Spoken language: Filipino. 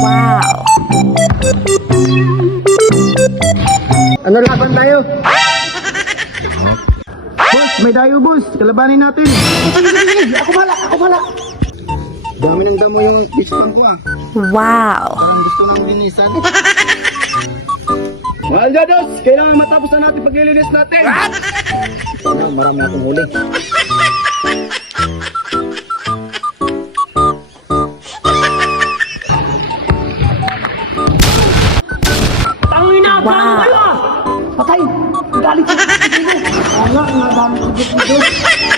Wow! Ano laban tayo? Boss, may dayo boss. Kalabanin natin. Ako bala. Dami ng damo yung pispan ko ah. Wow! Parang gusto nang linisan. Mga algados, kailangan matapos na natin paglilinis natin. What? Marami akong huli. Wow! Patay! Galit sa dito! Oo nga, nagalit sa dito!